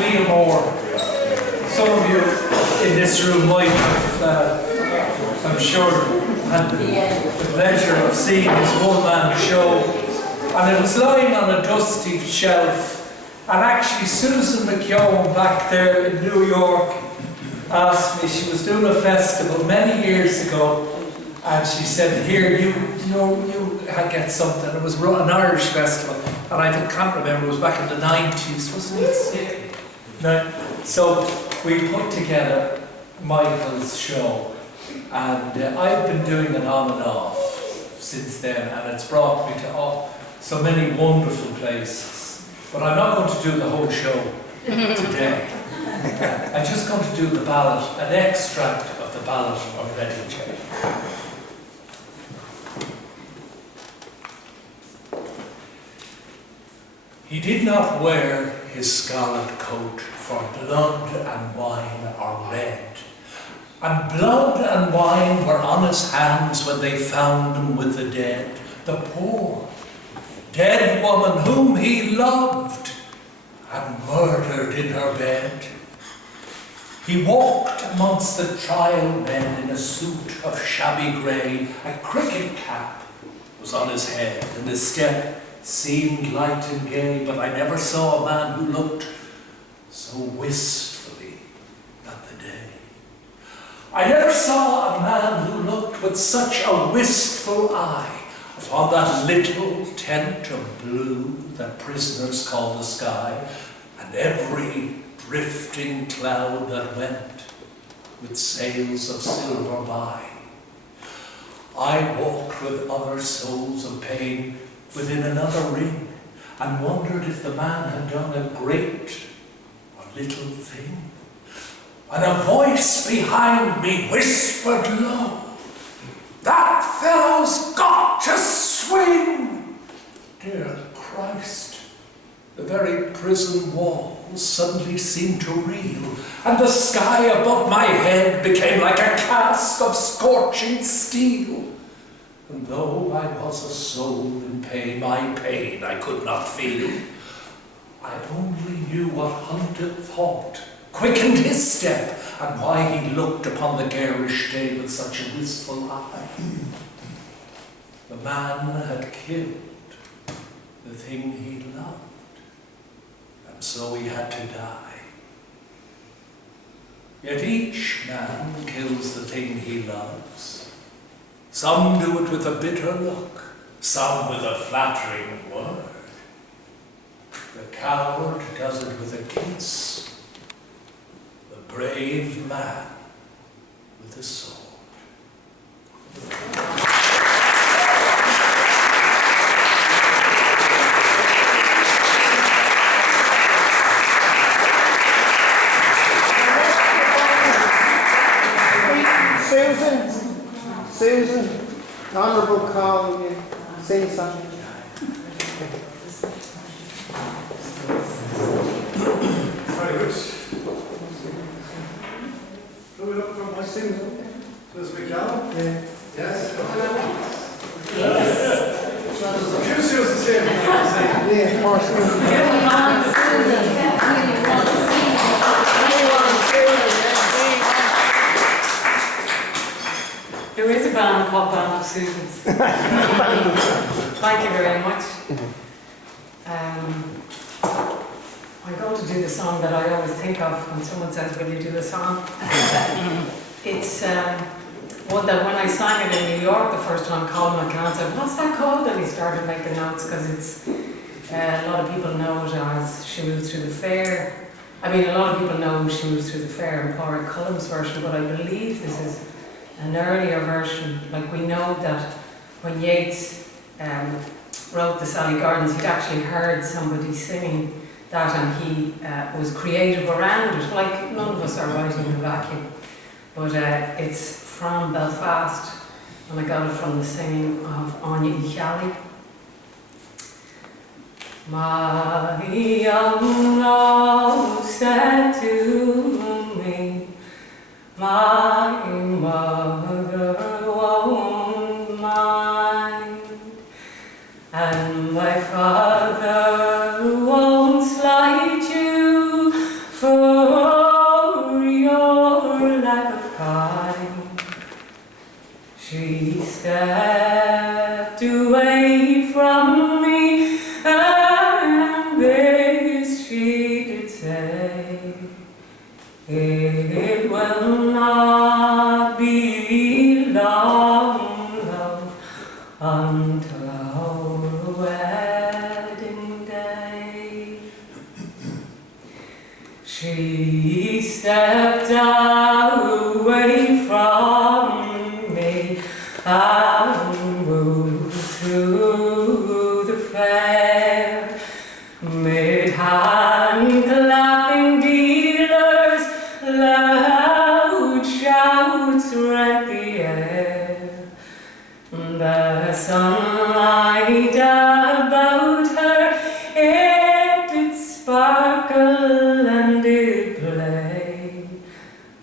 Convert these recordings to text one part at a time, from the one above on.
Liam Moore. Some of you in this room might have, I'm sure, had the pleasure of seeing his one-man show. And it was lying on a dusty shelf. And actually Susan McKeown back there in New York asked me, she was doing a festival many years ago, and she said, here, you get something. It was an Irish festival, and I can't remember, it was back in the 90s, wasn't it? No. So we put together Michael's show, and I've been doing it on and off since then, and it's brought me to so many wonderful places. But I'm not going to do the whole show today. I'm just going to do the ballad, an extract of the ballad of Ready J. He did not wear his scarlet coat, for blood and wine are red. And blood and wine were on his hands when they found him with the dead. The poor, dead woman whom he loved and murdered in her bed. He walked amongst the trial men in a suit of shabby grey. A cricket cap was on his head, and his step seemed light and gay, but I never saw a man who looked so wistfully at the day. I never saw a man who looked with such a wistful eye upon that little tent of blue that prisoners call the sky, and every drifting cloud that went with sails of silver by. I walked with other souls of pain within another ring, and wondered if the man had done a great or little thing. And a voice behind me whispered low, "That fellow's got to swing!" Dear Christ, the very prison walls suddenly seemed to reel, and the sky above my head became like a cast of scorching steel. And though I was a soul in pain, my pain I could not feel. I only knew what haunted thought quickened his step, and why he looked upon the garish day with such a wistful eye. The man had killed the thing he loved, and so he had to die. Yet each man kills the thing he loves. Some do it with a bitter look, some with a flattering word. The coward does it with a kiss, the brave man with a sword. Susan, honourable call, will you sing something? Very good. Throw it up from my Susan. Does McCallum? Yeah. Yes. Yes. There's a few Susans here. Yeah, more Susan. There is a band called Band of Susans. Thank you very much. I'm going to do the song that I always think of when someone says, "Will you do a song?" It's one that when I sang it in New York the first time, Colin McCann said, "What's that called?" And he started making notes, because it's a lot of people know it as "She Moves Through the Fair." I mean, a lot of people know "She Moves Through the Fair" and Padraig Cullum's version, but I believe this is an earlier version. Like, we know that when Yeats wrote the Sally Gardens, he'd actually heard somebody singing that, and he was creative around it. Like, none of us are writing in a vacuum. But it's from Belfast, and I got it from the singing of Anya Echali. My young love said to me, "My mother won't mind, and my father won't slight you, It will not be long, love, until our wedding day. She stepped away from me and moved through the fair, mid hand clapping dealers, loud shouts rent the air. The sunlight about her, it did sparkle and did play,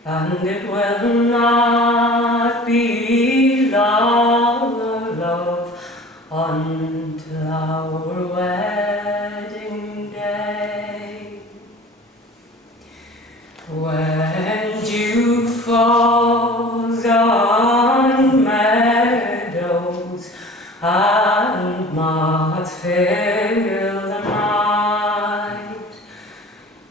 and it will not be long, love, until our wedding day. When dew falls on meadows and moths fill the night,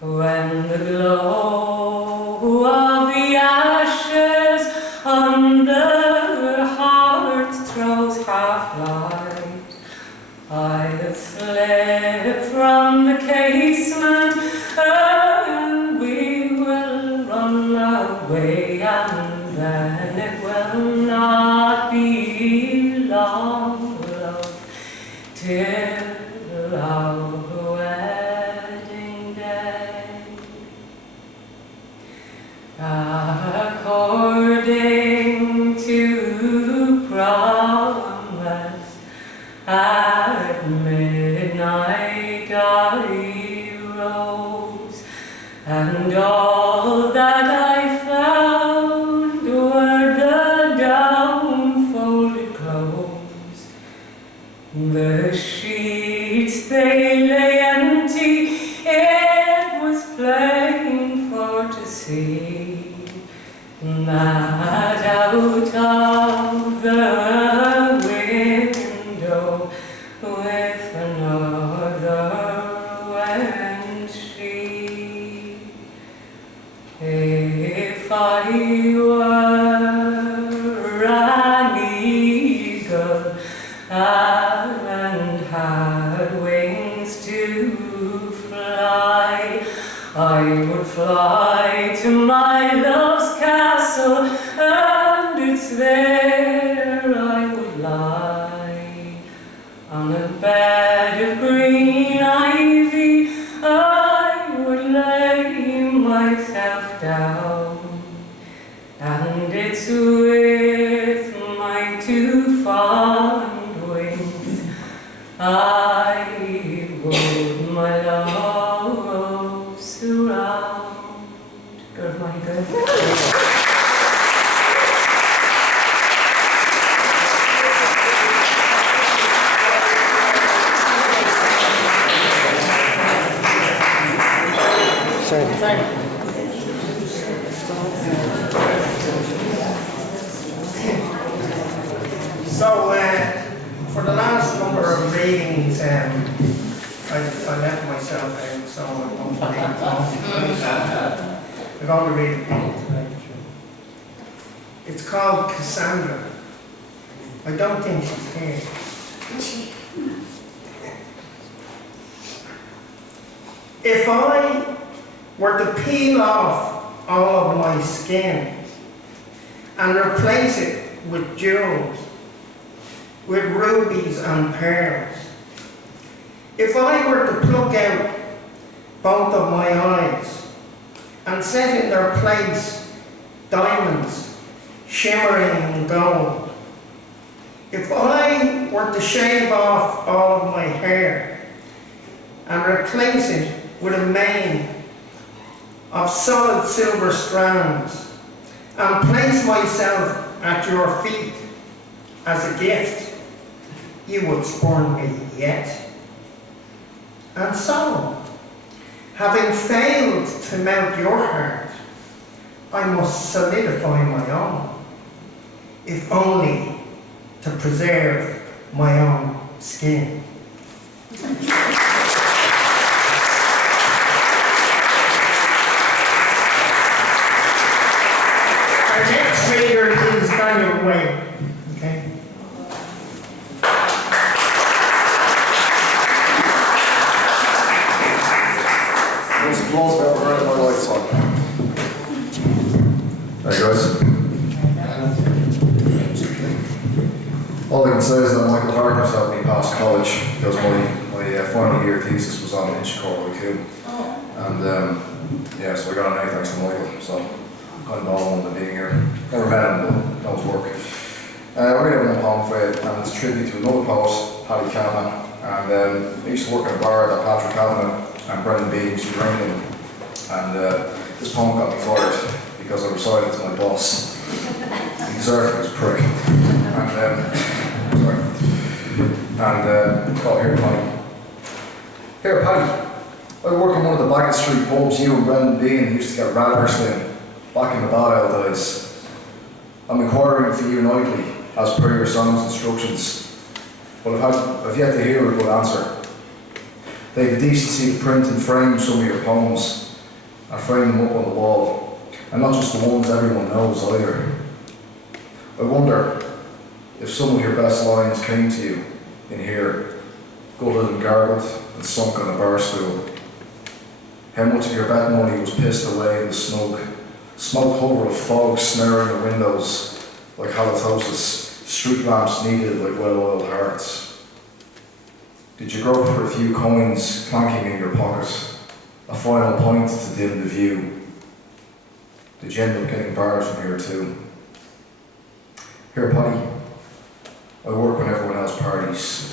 when the glow of the ashes on the heart throws half light, I'll slip from the casement and we will run away, and then it will not be long, love, till our wedding day. According to promise, at midnight I rose, and all that I found were the down-folded clothes. The sheets, they lay empty, it was plain for to see that out of the window with another went she. If I were an eagle and had wings to fly, I would fly to my love's castle, and it's there I would lie. On a bed of green ivy I would lay myself down, and it's with my two fond wings I would my love surround. Good, my good. So, for the last number of readings, I left myself out, so I won't read it all. We're going to read it all tonight. It's called Cassandra. I don't think she's here. If I were to peel off all of my skin and replace it with jewels, with rubies and pearls, if I were to pluck out both of my eyes and set in their place diamonds shimmering in gold, if I were to shave off all of my hair and replace it with a mane of solid silver strands and place myself at your feet as a gift, you would spurn me yet. And so, having failed to melt your heart, I must solidify my own, if only to preserve my own skin. applause if I've ever heard in my life song. Hey guys. All I can say is that Michael Harper's helped me pass college because my final year thesis was on Inchicore IQ. And yeah, so I got an A thanks to Michael, so I'm kind of all on being here. Never met him, but knows work. We're going to have one poem for you, and it's a tribute to another poet, Paddy Callanan. And I used to work in a bar that Patrick Callanan and Brendan Bean used to bring in. And this poem got me fired because I recited it to my boss. He deserved it, he was a prick. Oh, here, Paddy. Here, Paddy. I work in one of the Baggett Street pubs you and Brendan Bean used to get radars in, back in the bad old days. I'm inquiring for you nightly, as per your song's instructions, but I've yet to hear a good answer. They've the decency to print and frame some of your poems, and frame them up on the wall, and not just the ones everyone knows either. I wonder if some of your best lines came to you in here, gutted and gargled and sunk on a bar stool. How much of your bet money was pissed away in the snug, smoke-covered of fog snaring the windows like halitosis, street lamps needed like well-oiled hearts. Did you grope for a few coins clanking in your pocket, a final point to dim the view? Did you end up getting barred from here too? Here, Paddy, I work when everyone else parties.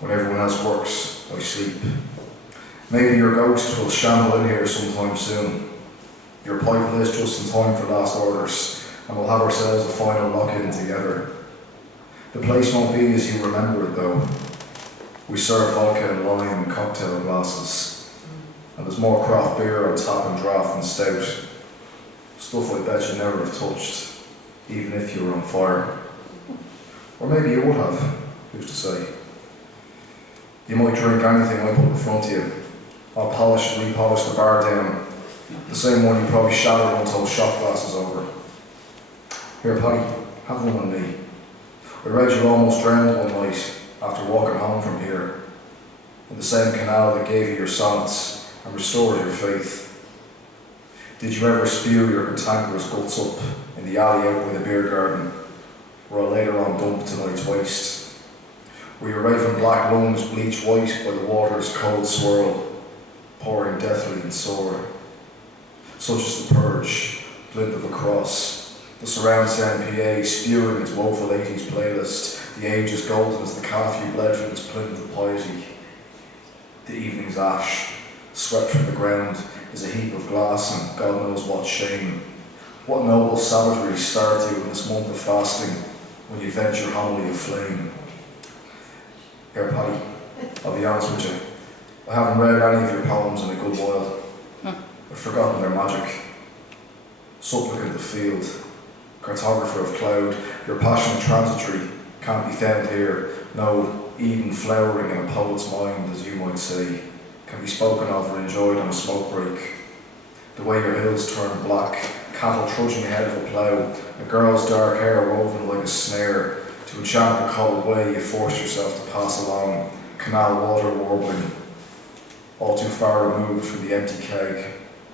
When everyone else works, I sleep. Maybe your ghost will shamble in here sometime soon. Your pipe is just in time for last orders, and we'll have ourselves a final lock-in together. The place won't be as you remember it though. We serve vodka and lime in cocktail glasses, and there's more craft beer on tap and draft than stout. Stuff I bet you never have touched, even if you were on fire. Or maybe you would have, who's to say? You might drink anything I put in front of you. I'll polish and repolish the bar down, the same one you probably shattered until the shot glass is over. Here, Paddy, have one on me. I read you almost drowned one night after walking home from here, in the same canal that gave you your sonnets and restored your faith. Did you ever spew your cantankerous guts up in the alley out by the beer garden, where I later on dumped tonight's waste? Were your raven black lungs bleached white by the water's cold swirl, pouring deathly and sore? Such as the purge, glint of a cross, the surround sound PA spewing its woeful 80s playlist, the age as golden as the calf you bled from its plinth of piety. The evening's ash, swept from the ground, is a heap of glass and God knows what shame. What noble savagery starts you in this month of fasting when you vent your homily aflame? Here, Paddy, I'll be honest with you. I haven't read any of your poems in a good while. I've forgotten their magic. Supplicant of field, cartographer of cloud, your passion transitory can't be found here. No Eden flowering in a poet's mind, as you might say, can be spoken of or enjoyed on a smoke break. The way your hills turn black, cattle trudging ahead of a plough, a girl's dark hair woven like a snare, to enchant the cold way you forced yourself to pass along, canal water warbling, all too far removed from the empty keg,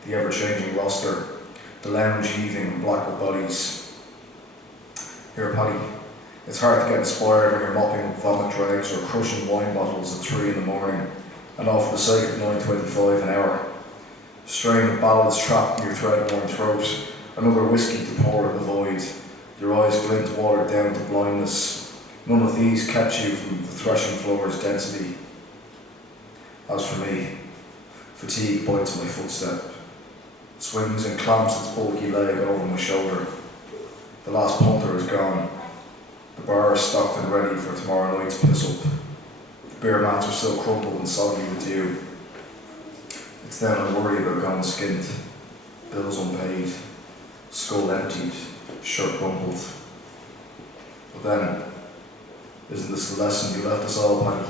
the ever-changing roster, the lounge heaving and black with bodies. Here, Paddy, it's hard to get inspired when you're mopping up vomit dregs or crushing wine bottles at 3 in the morning, and all for the sake of $9.25 an hour. A strain of ballads trapped in your thread-worn throat, another whiskey to pour in the void, your eyes glint watered down to blindness. None of these kept you from the threshing floor's density. As for me, fatigue bites my footstep, swings and clamps its bulky leg over my shoulder. The last punter is gone. The bar is stocked and ready for tomorrow night's piss-up. The beer mats are still crumpled and soggy with dew. It's then I worry about going skint, bills unpaid, skull emptied, shirt crumpled. But then, isn't this the lesson you left us all, Paddy?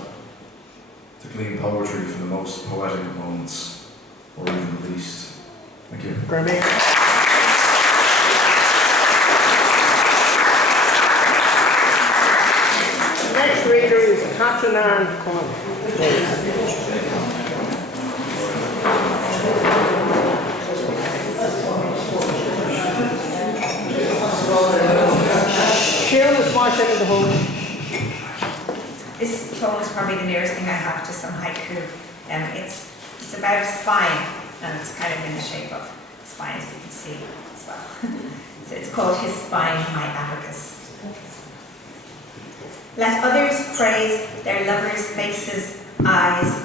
To glean poetry from the most poetic of moments, or even the least. Thank you. Grammy. Next reader is Catherine Aaron Corn. the home. This poem is probably the nearest thing I have to some haiku. It's about a spine, and it's kind of in the shape of a spine, as you can see as well. So it's called His Spine, My Abacus. Let others praise their lovers' faces, eyes.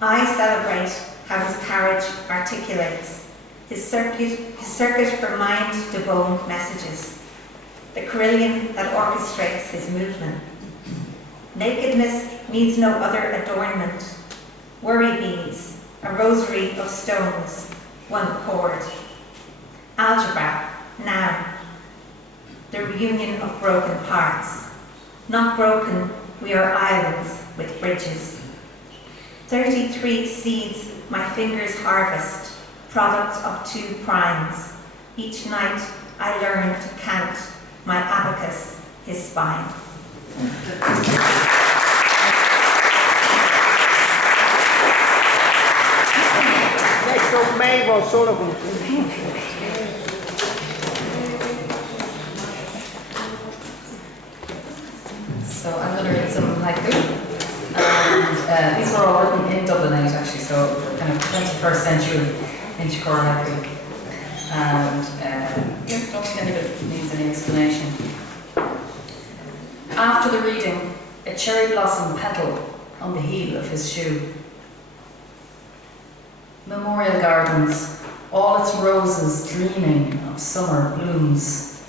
I celebrate how his carriage articulates, his circuit for mind-to-bone messages, the carillon that orchestrates his movement. Nakedness needs no other adornment. Worry beads, a rosary of stones, one chord. Algebra, now. The reunion of broken parts. Not broken, we are islands with bridges. 33 seeds my fingers harvest, product of 2 primes. Each night I learn to count my abacus, his spine. Next up, Maeve O'Sullivan. So I'm going to read some haiku. And these were all written in Dublin 8 actually, so kind of 21st century Inchicore haiku. And I don't think any of it needs any explanation. After the reading, a cherry blossom petal on the heel of his shoe. Memorial Gardens, all its roses dreaming of summer blooms.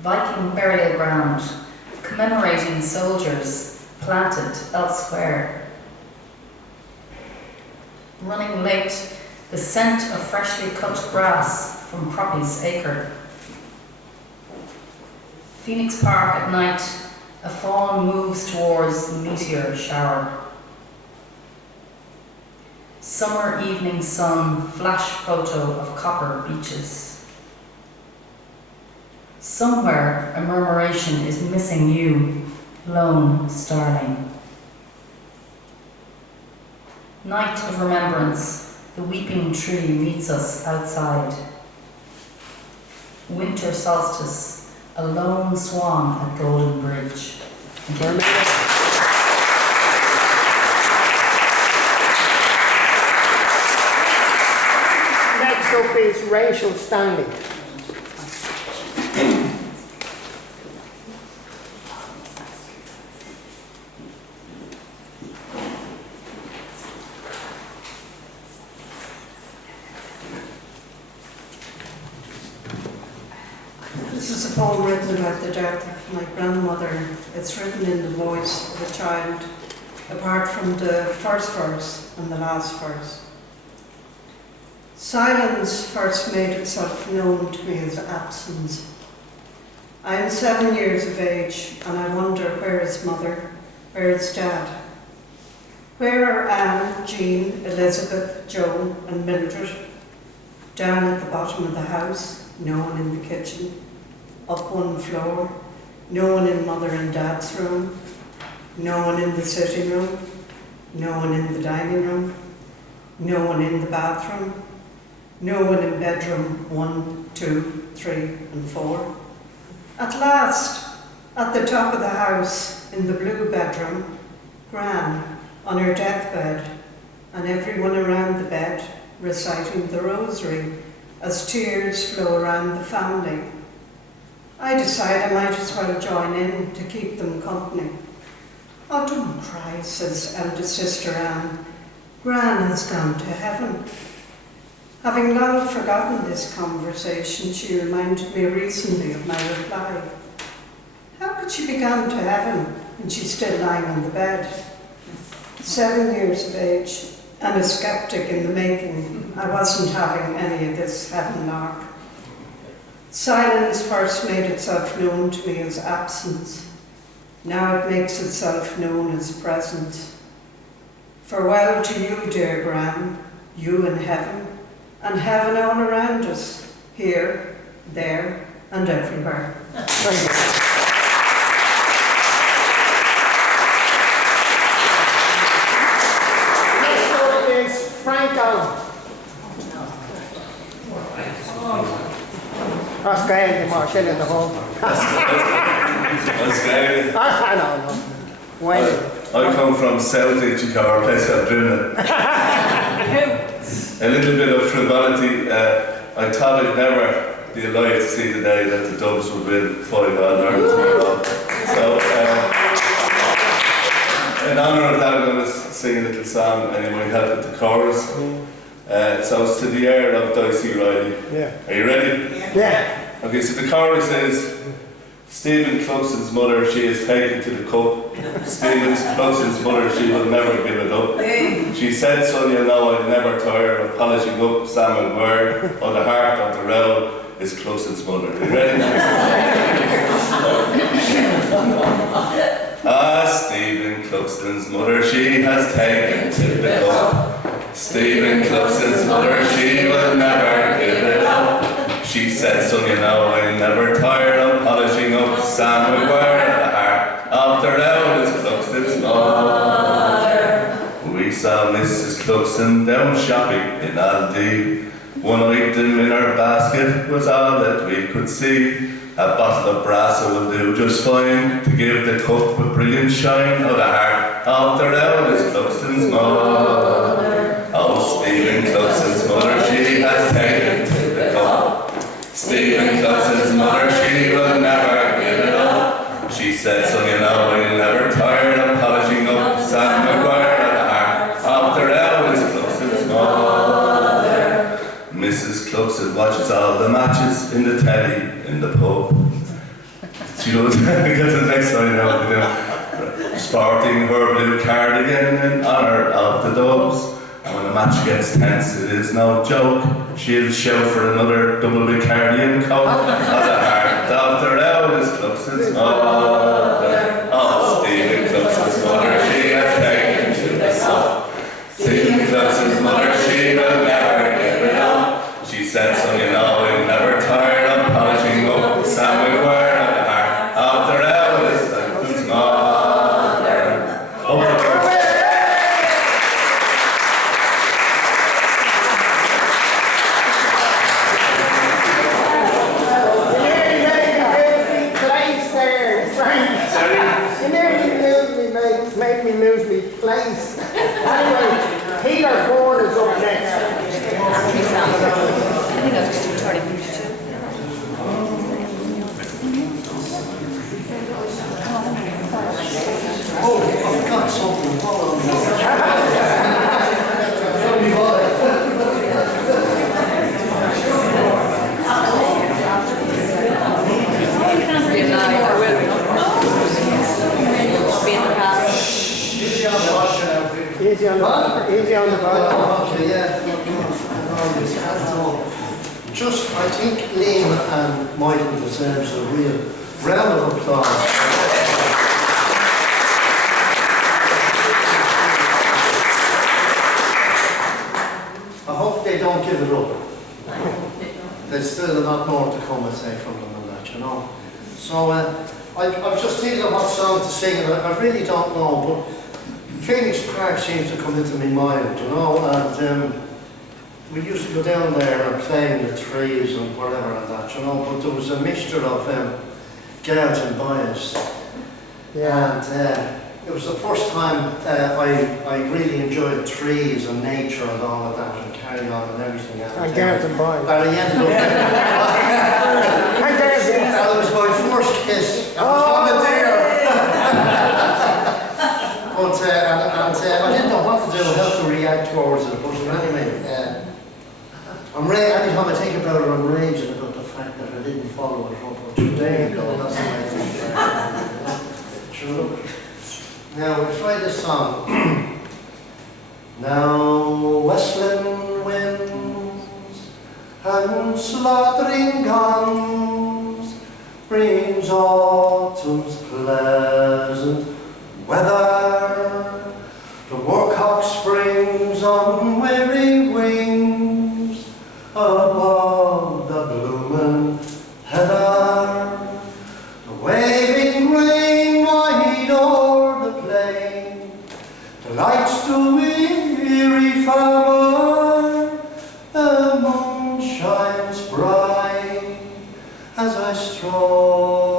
Viking burial ground, commemorating soldiers planted elsewhere. Running late, the scent of freshly cut grass from Croppy's acre. Phoenix Park at night, a fawn moves towards the meteor shower. Summer evening sun, flash photo of copper beaches. Somewhere a murmuration is missing you, lone starling. Night of remembrance, the weeping tree meets us outside. Winter solstice, a lone swan at Golden Bridge. Next up is Rachel Stanley. This is a poem written about the death of my grandmother. It's written in the voice of a child, apart from the first verse and the last verse. Silence first made itself known to me as absence. I am 7 years of age, and I wonder where is mother, where is dad? Where are Anne, Jean, Elizabeth, Joan, and Mildred? Down at the bottom of the house, no one in the kitchen. Up one floor, no one in mother and dad's room, no one in the sitting room, no one in the dining room, no one in the bathroom, no one in bedroom 1, 2, 3, and 4. At last, at the top of the house, in the blue bedroom, Gran on her deathbed, and everyone around the bed reciting the rosary as tears flow around the family. I decide I might as well join in to keep them company. Oh, don't cry, says eldest sister Anne. Gran has gone to heaven. Having long forgotten this conversation, she reminded me recently of my reply. How could she be gone to heaven when she's still lying on the bed? 7 years of age and a skeptic in the making, I wasn't having any of this heaven lark. Silence first made itself known to me as absence. Now it makes itself known as presence. Farewell to you, dear Gran, you in heaven, and heaven all around us, here, there, and everywhere. Thank you. Next up is Frank Allen. Oscar, the Marshall in the home. That's great. I don't know. Why? I come from South Itchicor, a place called Drimnagh. A little bit of frivolity. I thought I'd never be alive to see the day that the Dubs would win 5-0. So, in honour of that, I'm going to sing a little song and you might help with the chorus. So it's to the air of Dicey Riley. Yeah. Are you ready? Yeah. Okay, so the chorus is Stephen Cluxton's mother, she is taken to the cup. Stephen Cluxton's mother, she will never give it up. She said, son, you know I'll never tire of polishing up Samuel Word, or the heart of the row is Cluxton's mother. Are you ready? Stephen Cluxton's mother, she has taken to the cup. Stephen Cluxton's mother, she will never give it up. She said, son, you know I'll never tire of polishing up Samuel Word, the heart of the row is Cluxton's mother. We saw Mrs. Cluxton down shopping in Aldi. One item in her basket was all that we could see. A bottle of brass will do just fine to give the cup a brilliant shine. Oh, the heart of the row is Cluxton's mother. Oh, Stephen Cluxton's mother, she has taken to the cup. Stephen Cluxton's mother, she will never give it up. She said, son, you know I'll never tire of polishing up Sam McGuire, the heart of the row is Cluxton's mother. Mrs. Cluxton watches all the matches in the telly, in the pub. She goes, get to the next line now, sporting her blue cardigan in honour of the Dubs. And when the match gets tense, it is no joke. She'll shout for another double Bacardi coke. Oh, the heart of the row is Cluxton's mother. Oh, Stephen Cluxton's mother, she has taken to the cup. Stephen Cluxton's mother, she will never give it up. She said, son, you know we'll never tire of polishing up Samuel Ware, and the heart of the row is Cluxton's mother. Oh, Make me lose me place. Anyway, Peter Bourne is up next. Oh, I've got something. Hold on. Easy on the ball. Okay, yeah. Just, I think Liam and Michael deserves a real round of applause. I hope they don't give it up. There's still a lot more to come, I say, from them and that, you know. So, I was just thinking of what song to sing, and I really don't know, but Phoenix Park seems to come into my mind, you know, and we used to go down there and play in the trees and whatever and that, you know, but there was a mixture of girls and boys. Yeah. And it was the first time I really enjoyed trees and nature and all of that and carrying on and everything. And girls and boys. And I ended up that was my first kiss. I was on the deer. But I didn't know what to do, how to react towards it. But anyway, anytime I think about it, I'm raging about the fact that I didn't follow it up. But there you go, that's the way I think. True. Now we'll try this song. Now westland winds and slaughtering guns brings autumn's pleasant weather. The warcock springs on weary wings above the blooming heather. The waving grain wide o'er the plain delights the weary farmer. The moon shines bright as I stroll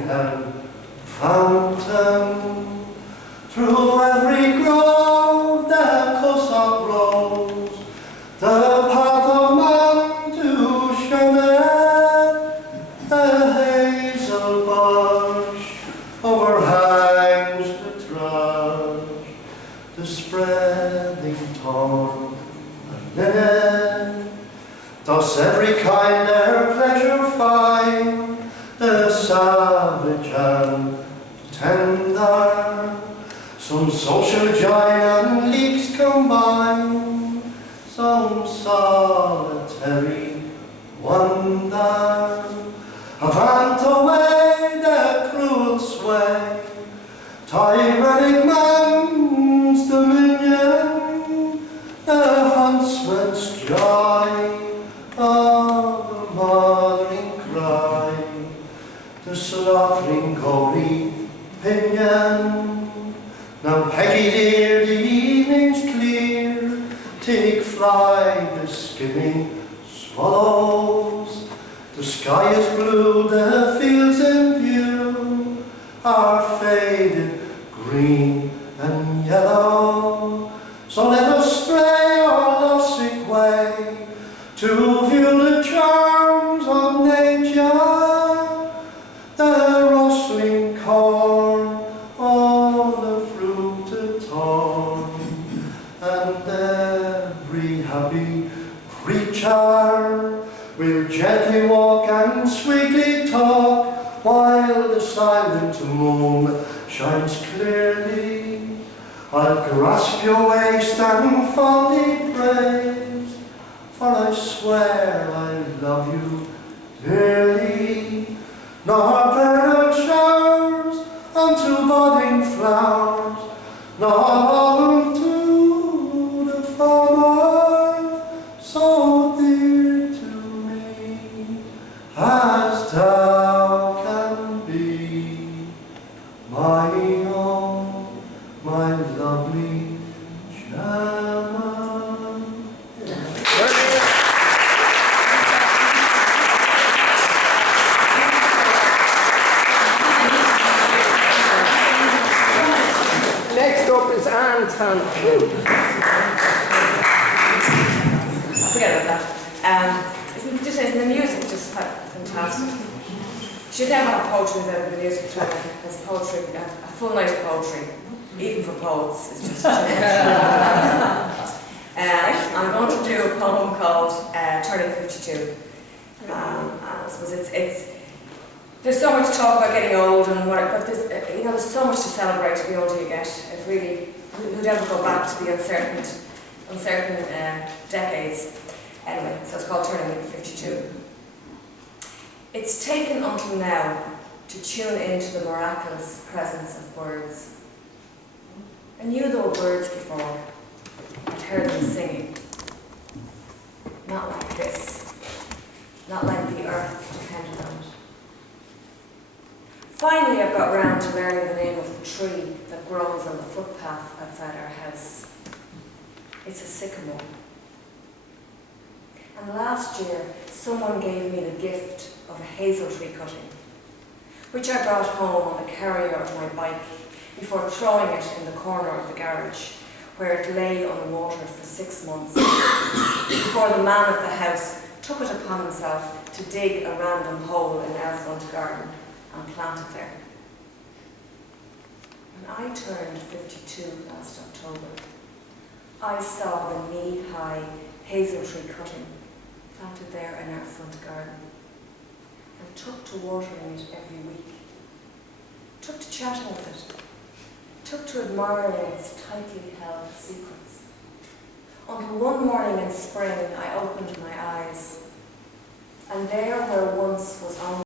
in heaven, fountain, through every grove the cossack grows, the path of man to Shannon, the hazel bush overhangs the thrush, the spreading thorn and linen, thus every kind their pleasure find, the savage and tender, some social joy and leagues combine, some solitary wonder. Avant away the cruel sway, tyrannic man's dominion, the huntsman's joy, oh, the mothering cry, the slaughtering gory pinion. Now Peggy dear, the evening's clear, take flight the skimming swallows, the sky is blue, the fields in view are faded green and yellow. So let us stray our lovesick way to view the charms of nature, the rustling corn, all the fruited thorn, and every happy creature will gently walk and sweetly talk, while the silent moon shines clearly. I'll grasp your waist and fondly praise, for I swear I love you dearly. Nor burn showers unto budding flowers, nor unto the farmer, so dear to me as thou can be, my own, my lovely Gemma. Next up is Anton. Forget about that. Isn't the music just fantastic? Should never have poetry without the music through it, because poetry, a full night of poetry, even for poets, is just I'm going to do a poem called Turning 52. I suppose there's so much talk about getting old and but there's so much to celebrate the older you get. It really, who'd ever go back to the uncertain decades. Anyway, so it's called Turning 52. It's taken until now to tune into the miraculous presence of birds. I knew there were birds before. I'd heard them singing. Not like this. Not like the earth depended on it. Finally, I've got round to learning the name of the tree that grows on the footpath outside our house. It's a sycamore. And last year, someone gave me the gift of a hazel tree cutting, which I brought home on the carrier of my bike before throwing it in the corner of the garage, where it lay unwatered for 6 months, before the man of the house took it upon himself to dig a random hole in our front garden and plant it there. When I turned 52 last October, I saw the knee-high hazel tree cutting planted there in our front garden, and took to watering it every week, took to chatting with it, took to admiring its tightly held secrets, until one morning in spring I opened my eyes, and there where once was only